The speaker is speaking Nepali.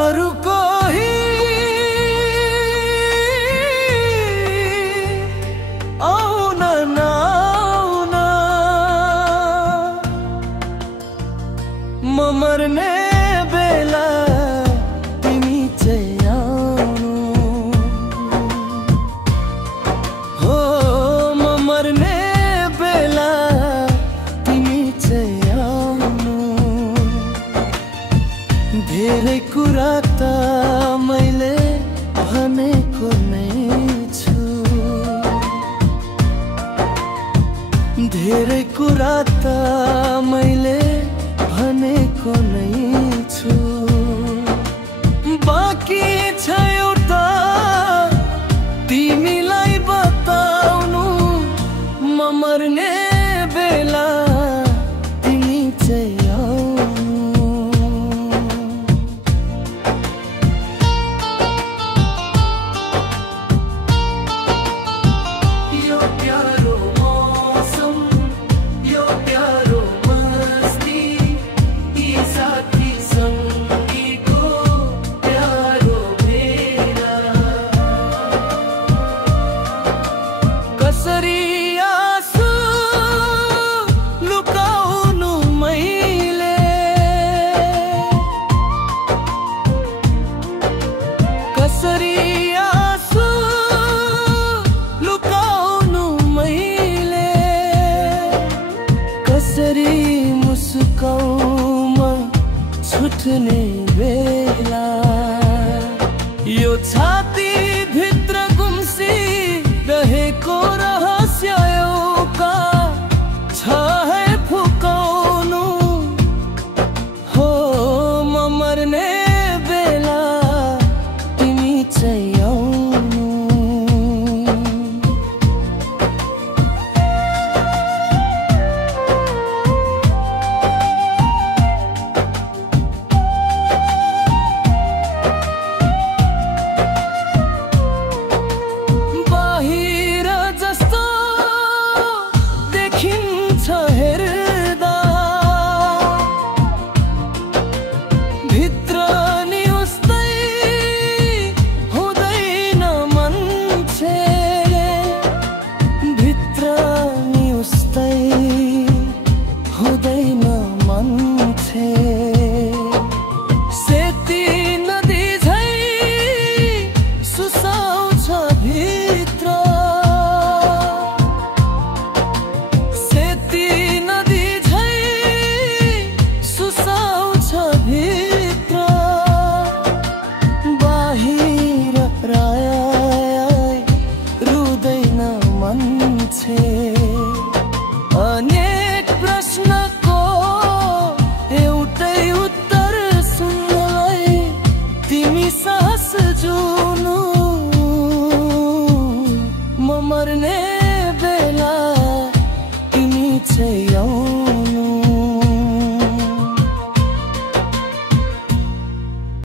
अरू कोही आउन नआउन म मर्ने बेला तिमी चाहिँ आउनु हो म मर्ने बेला तिमी चाहिँ आउनु धेरै कुरा त मैले भनेको नै छु धेरै कुरा त मैले भनेको नै छु बाँकी छ एउटा तिमीलाई बताउनु म मर्ने बेला तिमी चाहिँ आउनु यो प्यारो मौसम यो प्यारो मस्ती यी साथी सङ्गीको प्यारो बेला कसरी आँसु लुकाउनु मैले कसरी आँसु लुकाउनु मैले कसरी मुस्काउमा छुट्ने बेला यो छाती भित्र गुम्सी रहेको रहस्य एउटा छ है फुकाउनु हो म मर्ने बेला तिमी चाहिँ आउनु बाहिर जस्तो देखिन्छ हेर्दा भित्र नि उस्तै हुँदैन मान्छे भित्र नि उस्तै हुँदैन मान्छे सेती नदी झै सुसाउँछ भित्र सेती नदी झै सुसाउँछ भित्र बाहिर राय रुँदैन मान्छे